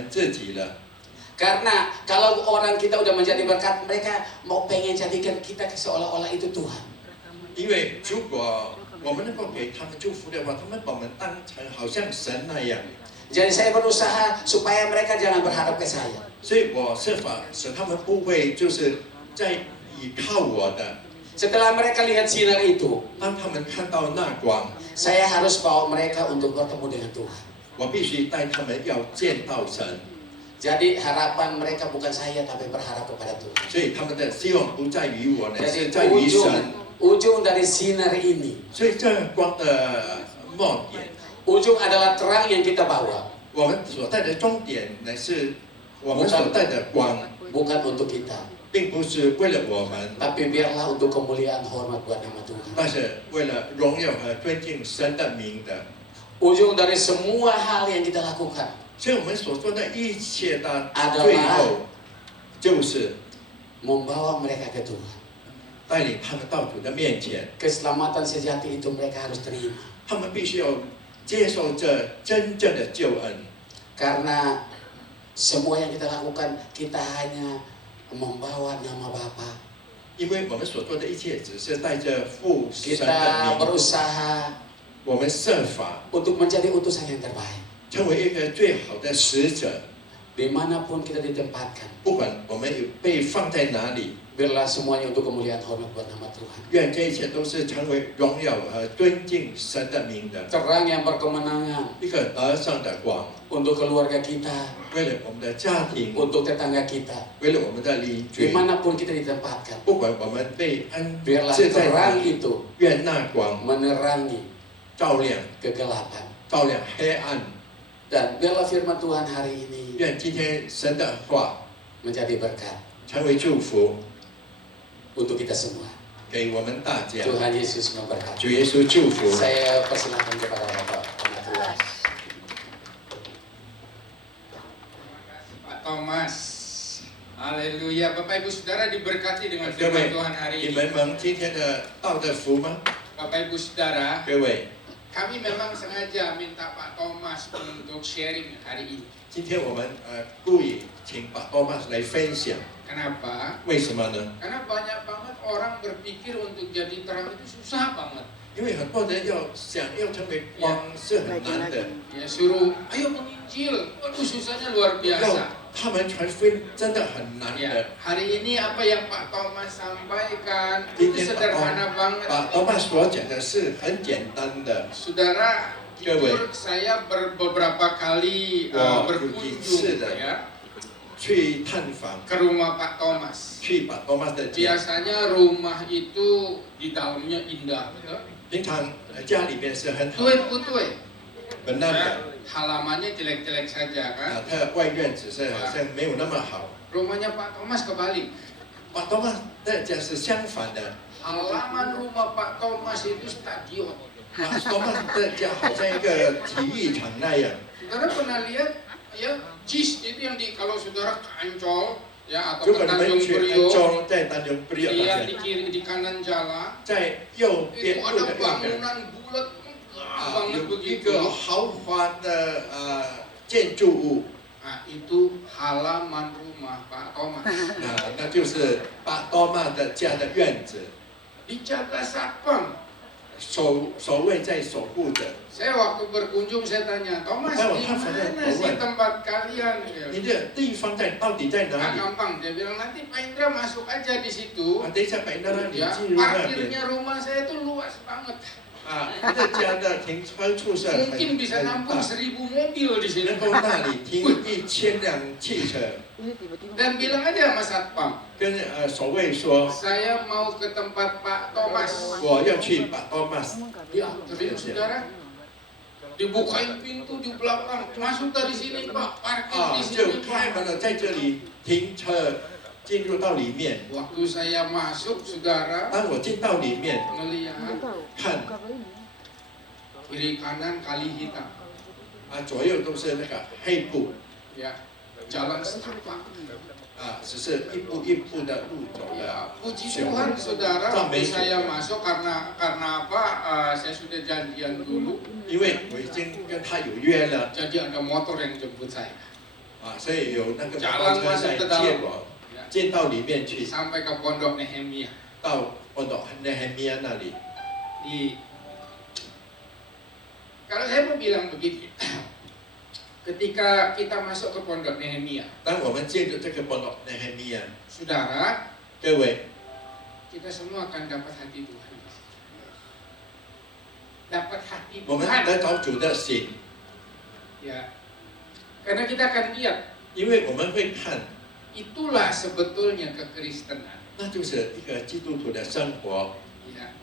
们自己了。 Karena kalau orang kita udah menjadi berkat, mereka mau pengen jadikan kita seolah-olah itu Tuhan. 因为如果我们能够给他们祝福的话，他们把我们当成好像神那样。 Jadi saya berusaha supaya mereka jangan berharap ke saya. 所以我设法使他们不会就是在依靠我的。 Setelah mereka lihat sinar itu, 当他们看到那光， saya harus bawa mereka untuk bertemu dengan Tuhan. 我必须带他们要见到神。 Jadi harapan mereka bukan saya tapi berharap kepada Tuhan. 所以他们的希望不在于我呢， Jadi 是在于神。 ujung dari sinar ini, 所以这光的末点， ujung adalah terang yang kita bawa, 我们所带的终点呢，是我们所带的光， bukan untuk kita, 并不是为了我们， tapi biarlah untuk kemuliaan hormat buat nama Tuhan. 但是为了荣耀和尊敬神的名的。 Ujung dari semua hal yang kita lakukan 所以我们所做的一切的最后，就是 membawa mereka ke Tuhan. 带领他们到主的面前。 Keselamatan sejati itu mereka harus terima. 他们必须要接受这真正的救恩。 Karena semua yang kita lakukan, kita hanya membawa nama Bapa. 因为我们所做的一切只是带着父神的 Kita 名， berusaha 我们设法 untuk menjadi utusan yang terbaik. 成为一个最好的使者。 Dimanapun kita ditempatkan, 不管我们有被放在哪里， biarlah semuanya untuk kemuliaan hormat buat nama Tuhan. 愿这一切都是成为荣耀和尊敬神的名的 Terang yang berkemenangan 一个得胜的光。 untuk keluarga kita, 为了我们的家庭， untuk tetangga kita, 为了我们的邻居， dimanapun kita ditempatkan, 不管我们被安 biarlah 置在哪 terang 里， itu 愿那光 menerangi 照亮 kegelapan. 照亮黑暗。 Dan biarlah firman Tuhan hari ini 愿今天神的话 menjadi berkat 成为祝福 untuk kita semua. 给我们大家。 Tuhan Yesus memberkati. 主耶稣祝福。 Saya persilakan kepada Bapak Penatua. Pak Thomas, haleluya. Bapak Ibu Saudara diberkati dengan 各位 firman Tuhan hari 你 ini. 们蒙今天的道的福吗？ Bapak Ibu Saudara, 各位， kami memang sengaja minta Pak Thomas untuk sharing hari ini. 今天我们故意请把多马来分享， Kenapa? 为什么呢？ Karena banyak banget orang berpikir untuk jadi terang itu susah banget. 因为很多人想要成为光是很难的， Ya suruh, ayo menginjil. Waduh susahnya luar 要 biasa. 他们传福音真的很难 Ya, 的。 hari ini apa yang Pak Thomas sampaikan Ini itu sederhana banget. 把多马所讲的是很简单的。 Saudara, jujur saya beberapa kali Wah, berkunjung begitu dah. ya 去探访， ke rumah Pak Thomas. 去把多马的家。 Biasanya rumah itu di dalamnya indah, betul? 平常家里面是很好的， Putui-putui. 很烂 Ya, 的， halamannya jelek-jelek saja kan. 它的外院只是好像没有那么好。 Rumahnya Pak Thomas kebalik. 把多马的家是相反的， Halaman rumah Pak Thomas itu stadion. 多马的家好像一个体育场那样。 Saudara pernah lihat ya JIS itu yang di kalau saudara ke Ancol ya atau 如 ke 果你们 Tanjung 去安 Priok, 中，在丹中不有 lihat 那 di 边， kiri di kanan jalan 在右 itu 边路 ada 的右边， bangunan bulat megah banget 有一 begitu. 个豪华的建筑物， Nah, itu halaman rumah Pak Thomas. 那就是把多马的家的院子， Dijaga satpam. 守卫在守护着。 Saya waktu berkunjung saya tanya, Thomas Saya di waktu mana saya sih tempat kalian? Ya. 你的地方到底在 Nah, 哪里？ gampang, dia bilang nanti Pak Indra masuk aja di situ. 等一下摆到那里 Ya, 进入那边 parkirnya rumah saya itu luas banget. 你的家的停车处是很 Mungkin bisa 很 nampung 大， 1000 mobil di sini. 能够那里停1000辆汽车。 Dan bilang aja sama satpam, 跟守卫说， saya mau ke tempat Pak Thomas. 我要去把多马斯。 Ya, terus saudara, dibukain pintu di belakang, masuk dari sini Pak, parkir di 就 sini 开 Pak. 门了，在这里停车，进入到里面。 Waktu saya masuk, saudara, 当我进到里面 melihat 看， kiri kanan kali hitam, 左右都是那个黑布， ya, jalan setapak. 只是一步一步的路走的。 Ya, puji Tuhan saudara, waktu saya masuk karena apa? Saya sudah janjian dulu, 因为我已经跟他有约了， jadi ada motor yang jemput saya. 所以有那个面 Jalan 包车在 masuk ke 接 dalam. 我， Ya. 接到里面去， Sampai ke pondok Nehemia. 到pondok Nehemia 那里。 Kalau saya mau bilang begini, ketika kita masuk ke pondok Nehemia, 当我们进入这个 pondok Nehemia， saudara, 各位， kita semua akan dapat hati Tuhan. Dapat hati 我们 Tuhan. 得着主的心， Ya. Karena kita akan lihat, 因为我们会看， itulah sebetulnya kekristenan. 那就是一个基督徒的生活， Ya.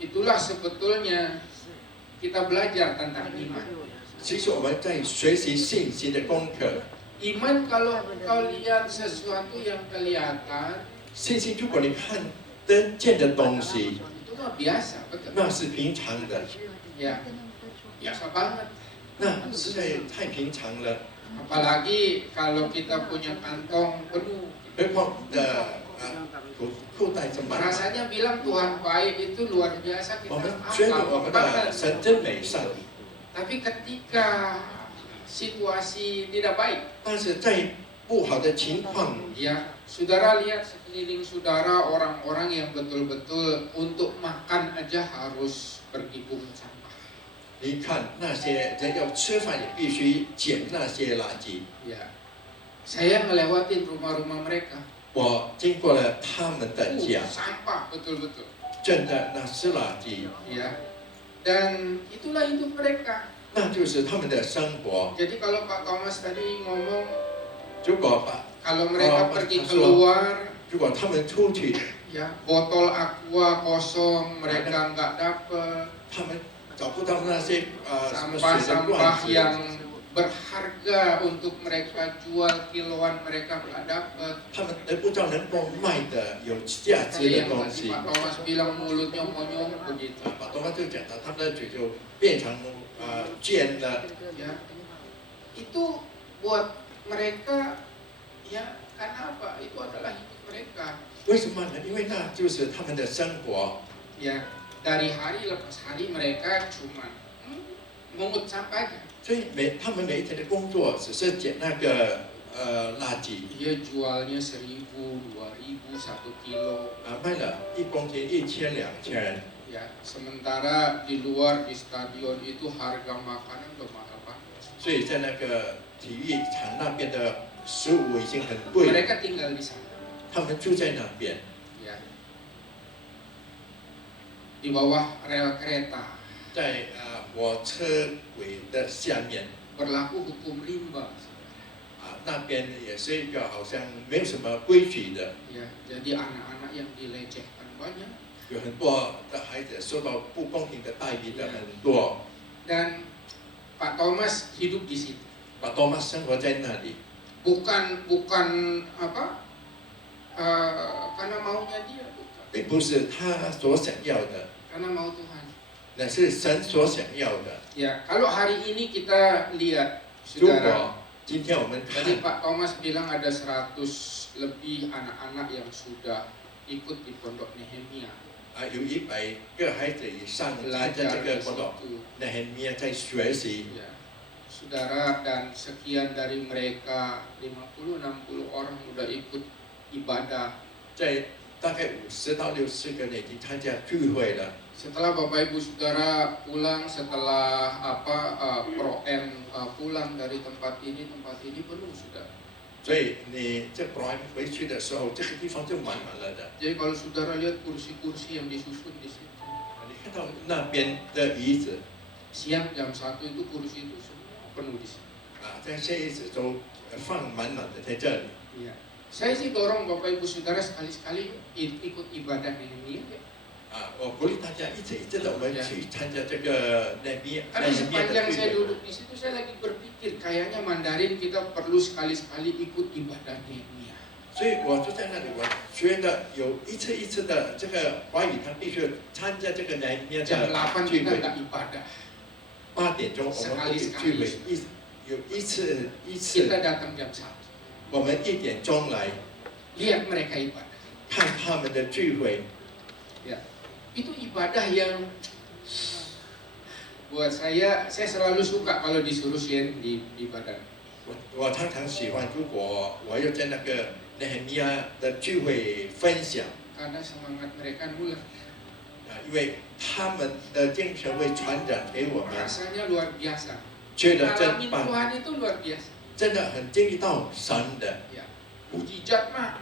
Itulah sebetulnya kita belajar tentang iman. 其实我们在学习信心的功课。 Iman kalau kau lihat sesuatu yang kelihatan, 信心，如果你看得见的东西， itu mah biasa, betul? 那是平常的， Ya, biasa banget. 那实在太平常了。 Apalagi kalau kita punya kantong penuh. 何况你的口袋这么满， Rasanya bilang Tuhan baik itu luar biasa, 我 kita 们觉得我 anggap 们的 banget. 神真美善。 Tapi ketika situasi tidak baik, 但是在不好的情况， ya, saudara lihat sekeliling saudara orang-orang yang betul-betul untuk makan aja harus pergi pungut sampah. 你看那些人要吃饭也必须捡那些垃圾。 Ya, saya ngelewatin rumah-rumah mereka. 我经过了他们的家， Sampah betul-betul. 真的那是垃圾， Ya, dan itulah hidup mereka. 那就是他们的生活。 Jadi kalau Pak Thomas tadi ngomong, 如果把 kalau mereka Oh, pergi masuk. keluar, 如果他们出去， ya botol aqua kosong mereka nggak dapet, 他们找不到那些什么水的 sampah-sampah 罐子， yang berharga untuk mereka jual kiloan mereka nggak dapet. 他们得不到能够卖的有价值 Kayak 的 yang 东 tadi 西。 Pak Thomas bilang mulutnya monyong begitu. 把东方就讲到他们的嘴就变成尖了， Ya, itu buat mereka, ya karena apa? Itu adalah hidup mereka. 为什么呢？因为那就是他们的生活。 Ya, dari hari lepas hari mereka cuma mungut sampah aja. 所以他们每一天的工作只是捡那个垃圾， Dia jualnya 1.000, 2.000, 1 kilo. 卖了1公斤1000、2000。 Ya, sementara di luar di stadion itu harga makanan udah mahal banget. 所以在那个体育场那边的食物已经很贵， Mereka tinggal di sana. 他们住在那边， Ya, di bawah rel kereta 在火车轨的下面， berlaku hukum rimba. 那边也是一个好像没有什么规矩的， Ya, jadi anak-anak yang dilecehkan banyak. 有很多的孩子受到不公平的待遇的很多。 Dan Pak Thomas hidup di situ. 把多玛生活在那里， Bukan apa? Karena maunya dia, bukan. 并不是他所想要的， Karena mau Tuhan. 那是神所想要的。 Ya, kalau hari ini kita lihat, 如 saudara, 果今天我们看 tadi Pak Thomas bilang ada 100 lebih anak-anak yang sudah ikut di pondok Nehemia. 有100个孩子以上来在这 Belajar 个 di 活动 situ. 那很面在学习。 Ya, saudara, dan sekian dari mereka 50-60 orang udah ikut ibadah. 在大概50到60个人已经参加聚会了。 Setelah Bapak Ibu Saudara pulang, setelah Pro M pulang dari tempat ini penuh sudah. 所以你这 Brian 回去的时候，这个地方就满满了的。 Jadi kalau saudara lihat kursi-kursi yang disusun di situ, 你看到那边的椅子 siang jam 1 itu kursi itu semua penuh di situ. 这些椅子都放满满的在这里。 Iya. Saya sih dorong Bapak Ibu Saudara sekali-sekali ikut ibadah Nehemia. 我鼓励大家一起的我们去参加这个那边 Karena 的 sepanjang 聚 saya 会。 duduk di situ, saya lagi berpikir kayaknya Mandarin kita perlu sekali-sekali ikut ibadah Nehemia. 所以我就在那里，我觉得有一次一次的这个华语，他必须参加这个那边 Jam 的 8 聚 kita 会。 nggak ibadah. 8点钟我们会聚会，有一次 Kita datang jam 1. 我们1点钟来 Lihat mereka ibadah. 看他们的聚会。 Ya, itu ibadah yang buat saya selalu suka kalau disuruh sharing di badan. 我常常喜欢，如果我要在那个尼希米亚的聚会分享， karena semangat mereka nular. 因为他们的精神会传染给我们， Rasanya luar biasa. 觉得真 Ngalamin 棒， Tuhan itu luar biasa. 真的很经历到神的 Ya. Mujizat mah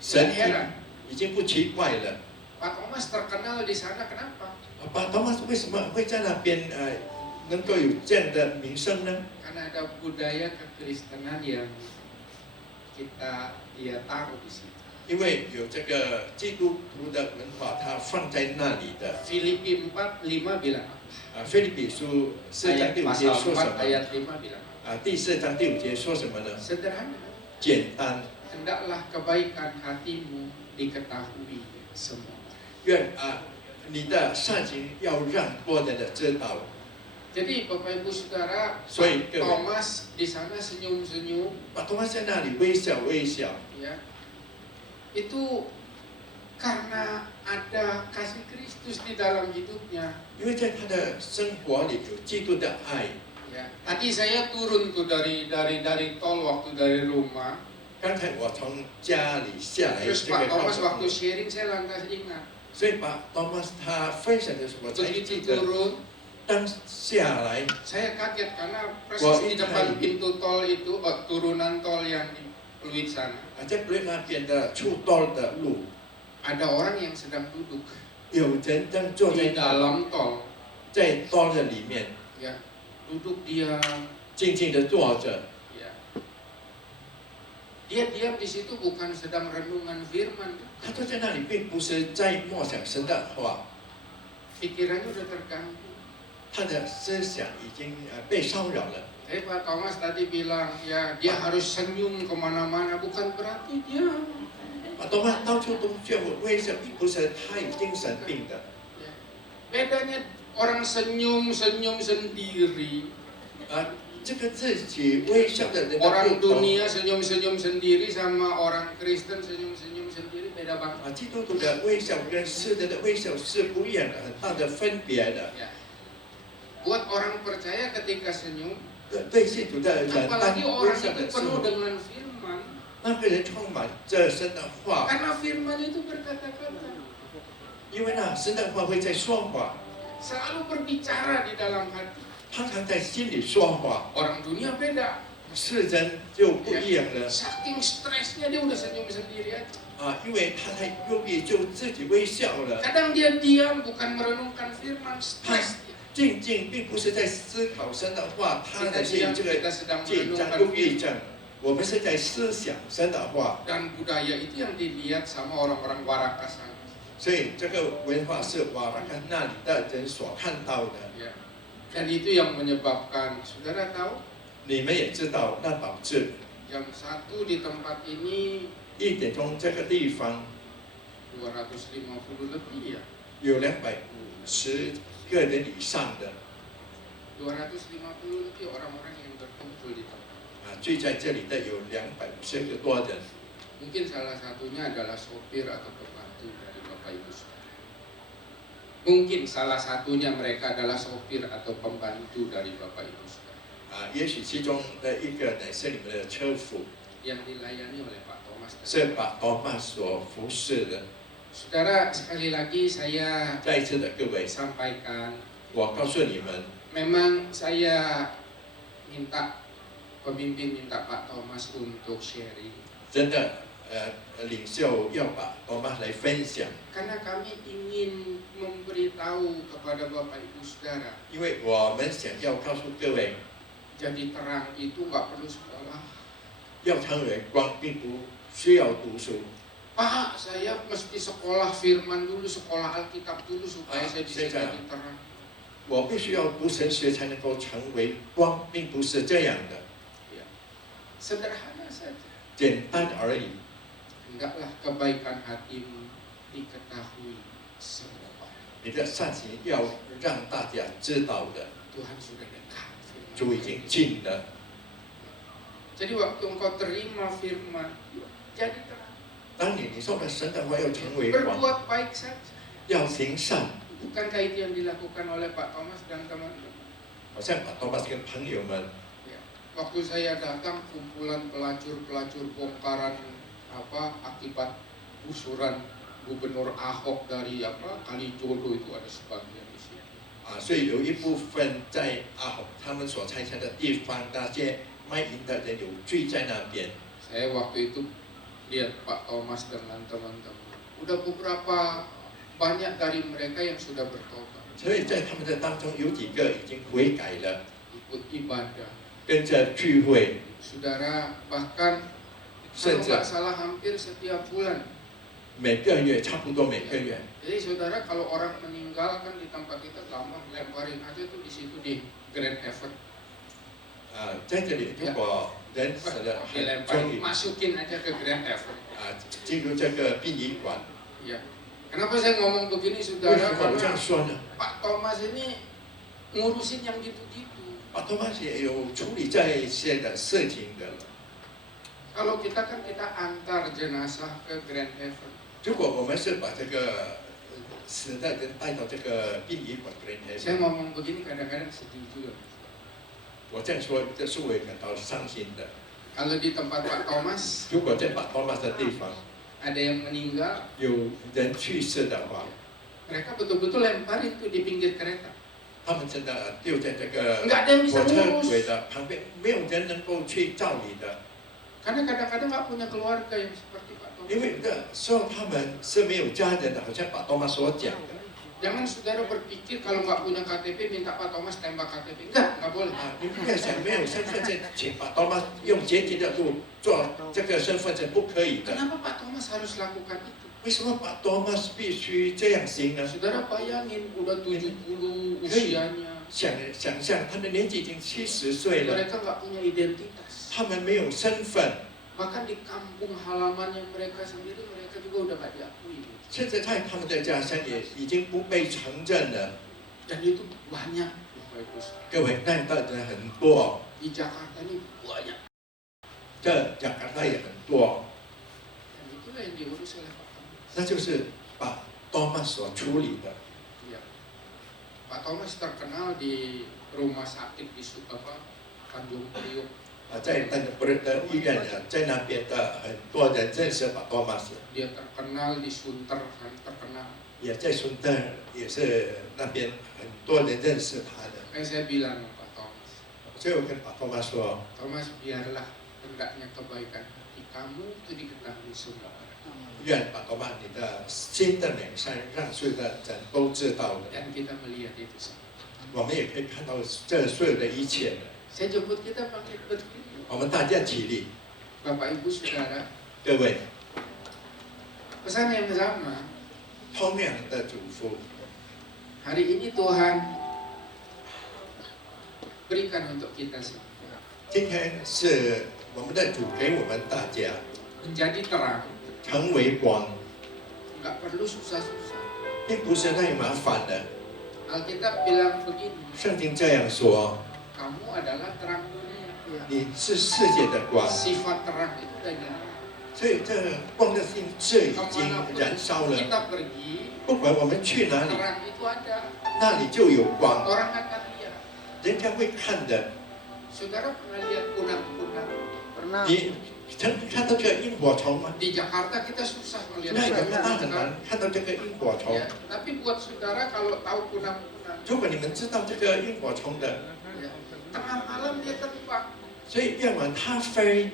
神 jangan heran. 已经不奇怪了。 Pak Thomas terkenal di sana kenapa? 把托马斯为什么会在那边能够有这样的名声呢？ Karena ada budaya kekristenan yang kita taruh di situ. 因为有这个基督徒的文化，它放在那里的。 Filipi 4:5 bilang apa? 腓立比书4章 Ayat 第5节 pasal 说什 4 么？ ayat 5 bilang apa? 第4章第5节说什么呢？ Sederhana. 简单， Hendaklah kebaikan hatimu diketahui semua. 愿你的善行要让多人的知道。 Jadi Bapak Ibu Saudara, Sorry, Pak Thomas di sana senyum-senyum, 把托马斯在那里微笑微笑， ya. Itu karena ada kasih Kristus di dalam hidupnya. 因为在他的生活里有基督的爱。 Ya. Tadi saya turun tuh dari tol waktu dari rumah. 刚才我从家里下来， Terus 这个 Pak 告 Thomas 诉 waktu 我， sharing saya lantas ingat. 所以把托马斯他分享的时候，我才 Begitu 记得， turun, 当下来， saya kaget karena Wah, persis di ini depan hari. pintu tol itu, turunan tol yang di Pluit sana, 在布雷那边的出道的路， ada orang yang sedang duduk 有人正坐在 di dalam tol, 在道的里面， ya, duduk diam, 静静的坐着。 ya. Dia diam di situ bukan sedang renungan firman, 他坐在那里，并不是在默想神的话， pikirannya udah terganggu. 他的思想已经被骚扰了。 Pak Thomas tadi bilang, ya dia harus senyum kemana-mana, bukan berarti dia. 多马到处都觉得为什么不是他有精神病的？ Ya. Bedanya orang senyum sendiri, 这个自己微笑的人的 orang 不同。 dunia senyum sendiri sama orang Kristen senyum sendiri beda banget. 基督徒的微笑跟世人的微笑是不一样的，很大的分别的。 Ya. Buat orang percaya ketika senyum, 对信徒的人，当 apalagi 微 orang 笑 itu 的时 penuh 候， dengan firman, 那个人充满着神的话， karena firman itu berkata-kata, 因为呢，神的话会在说话， selalu berbicara di dalam hati. 常常在心里说话。 Orang dunia beda. 世人就不一样了 Saking stresnya dia udah senyum sendiri aja. 因为他太忧郁，就自己微笑了。 Kadang dia diam bukan merenungkan firman, stres dia. 静静并不是在思考神的话，他 Kita 的是有 diam, 这个 kita sedang 紧张 merenungkan 忧郁 firman. 症。我们是在思想神的话， Dan budaya itu yang dilihat sama orang-orang Warakas sana. 所以这个文化是瓦拉看那里的人所看到的。 Ya. Dan itu yang menyebabkan, saudara tahu, 你们也知道，那导致 jam 1 di tempat ini 1点钟这个地方 250 lebih ya. 有250个人以上的 250 lebih orang-orang yang berkumpul di tempat. 聚在这里的有250个多人。 Mungkin salah satunya adalah sopir atau pembantu dari Bapak Ibu Saudara. Mungkin salah satunya mereka adalah sopir atau pembantu dari Bapak Ibu Saudara. 也许其中的一个人是你们的车夫， Yang dilayani oleh Pak Thomas. 是把多玛所服侍的。 Saudara, sekali lagi saya 再一次的各位， sampaikan, 我告诉你们， memang saya minta pemimpin minta Pak Thomas untuk sharing. 真的，领袖要把多玛来分享， Karena kami ingin memberitahu kepada Bapak Ibu Saudara, 因为我们想要告诉各位， jadi terang itu nggak perlu sekolah. 要成为光，并不需要读书。 Pak, saya mesti sekolah firman dulu, sekolah Alkitab dulu supaya saya bisa saya- jadi terang. 我必须要读神学才能够成为光，并不是这样的， Sederhana saja. 简单而已。 Hendaklah kebaikan hatimu diketahui semua orang. 你的善行要让大家知道的， Tuhan sudah dekat. firman 主已经近了。 Jadi waktu engkau terima firman, jadi terang. 当你受了神的话，要成为光， Berbuat baik saja. 要行善。 Bukankah itu yang dilakukan oleh Pak Thomas dan teman-teman? 好像把多玛斯跟朋友们， Waktu saya datang, kumpulan pelacur-pelacur bongkaran akibat usuran Gubernur Ahok dari Kalijodo itu ada sebagian di situ. 所以有一部分在他们所拆迁的地方，那些卖淫的人有聚在那边。 Saya waktu itu lihat Pak Thomas dengan teman-teman. Udah beberapa banyak dari mereka yang sudah bertobat. 所以在他们的当中有几个已经悔改了， Ikut ibadah. 跟着聚会， Saudara, bahkan kalau 甚至 nggak salah hampir setiap bulan. 每个月差不多每个月。 Jadi saudara, kalau orang meninggal kan di tempat kita gampang lemparin aja tuh di situ di Grand Heaven. 在这里如果人死了，终 Dilemparin, 于 masukin aja ke Grand Heaven. 进入这个殡仪馆。 Ya. Kenapa saya ngomong begini 为 saudara? 什么我这样 Karena 说呢？ Pak Thomas ini ngurusin yang gitu-gitu. 把多玛也有处理这一些的事情的。 Kalau kita antar jenazah ke Grand Heaven. 如果我们是把这个死的人带到这个殡仪馆里面， Saya ngomong begini kadang-kadang sedih juga. 我这样说，这是我也感到伤心的。 Kalau di tempat Pak Thomas 如果在把多玛的地方 ada yang meninggal, 有人去世的话， mereka betul-betul lemparin tuh di pinggir kereta. 他们真的丢在这个 Nggak ada yang bisa 火车 ngurus. 轨的旁边，没有人能够去照理的， Karena kadang-kadang nggak punya keluarga yang seperti Pak Thomas. 因为那时候他们是没有家人的，好像把多玛所讲的。 Jangan saudara berpikir kalau nggak punya KTP minta Pak Thomas tembak KTP. Nggak boleh. 你不要想没有身份证，请把多玛用捷径的路做这个身份证，不可以的。 Kenapa Pak Thomas harus lakukan itu? 为什么把多玛必须这样行呢？ Saudara bayangin udah 70 usianya. 想象他的年纪已经70岁了， Mereka nggak punya identitas. 他们没有身份， Bahkan di kampung halamannya mereka sendiri mereka juga udah nggak diakui. 甚至在他们的家乡也已经不被承认了。 Dan itu banyak, Bapak Ibu. 各位，那样的人很多， Di Jakarta ini banyak. 这雅加达也很多， Dan itulah yang diurus oleh Pak Thomas. 那就是把多玛所处理的。 Ya. Pak Thomas terkenal di rumah sakit di Tanjung Priok. 在不是的医院呢，在那边的很多人认识把多玛斯， Dia terkenal di Sunter, kan terkenal. 也在顺德也是那边很多人认识他的。 Kayak saya bilang Pak Thomas, 所以我跟把多玛说， Thomas biarlah hendaknya kebaikan hati kamu itu diketahui semua orang. 愿把多玛你的心的美善让所有的人都知道的。 Dan kita melihat itu semua. 我们也可以看到这所有的一切的。 Saya jemput kita pakai berdiri. 我们大家起立， Bapak Ibu Saudara, 各位， pesan yang sama. 同样的嘱咐， Hari ini Tuhan berikan untuk kita semua. 今天是我们的主给我们大家 Menjadi terang, 成为光， nggak perlu susah-susah. 并不是太麻烦的。 Alkitab bilang begini, 圣经这样说， kamu adalah terang dunia. 你是世界的光， Sifat terang itu udah nyala. 所以这光的性质已经燃烧了。 Kita pergi, 不管我们去哪里， terang itu ada. 那里就有光， Orang akan lihat. 人家会看的。 Saudara pernah lihat kunang-kunang? Pernah. 你曾看到这个萤火虫吗？ Di Jakarta kita susah 那 melihat 个大很 kunang-kunang. 难看到这个萤火虫。 Ya, tapi buat saudara kalau tahu kunang-kunang, 如果你们知道这个萤火虫的， ya, tengah malam dia terbang. 所以夜晚它飞，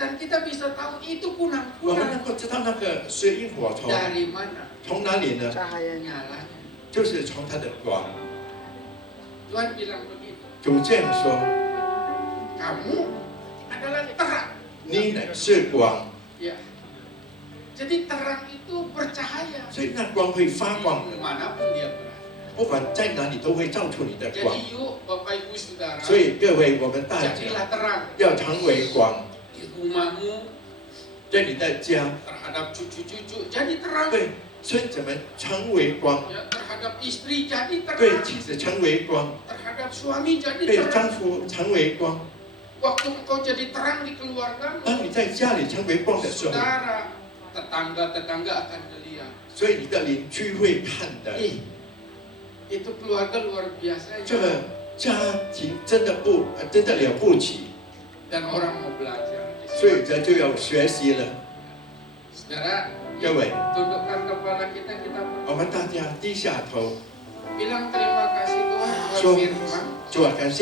Dan kita bisa tahu itu 我们 kunang-kunang 能够知道那个是萤火虫 dari mana 从哪里呢？ Cahayanya. nyalanya. 就是从它的光。 Tuhan bilang begitu, 主这样说， kamu adalah terang. 你乃是光， Ya. Jadi terang itu bercahaya. 所以那光会发光的， Dimanapun dia berada. 不管在哪里都会照出你的光。 Jadi yuk Bapak Ibu Saudara, 所以各位，我们大家 jadilah terang 要成为光， di rumahmu, 在你的家， terhadap cucu-cucu jadi terang. 对孙子们成为光， Ya, terhadap istri jadi 对 terang. 妻子成为光， Terhadap suami jadi 对丈 terang. 夫成为光。 Waktu engkau jadi terang di keluargamu, 当你在家里成为光的时候， saudara, tetangga-tetangga akan melihat. 所以你的邻居会看的。 Ih, itu keluarga luar biasa. 这 Ya. 个家庭真的了不起， dan orang mau belajar. 所以这就要学习了。 Saudara, 各位， tundukkan kepala kita, kita 我们大家低下头， bilang terima kasih Tuhan buat 说 firman. 主啊，感谢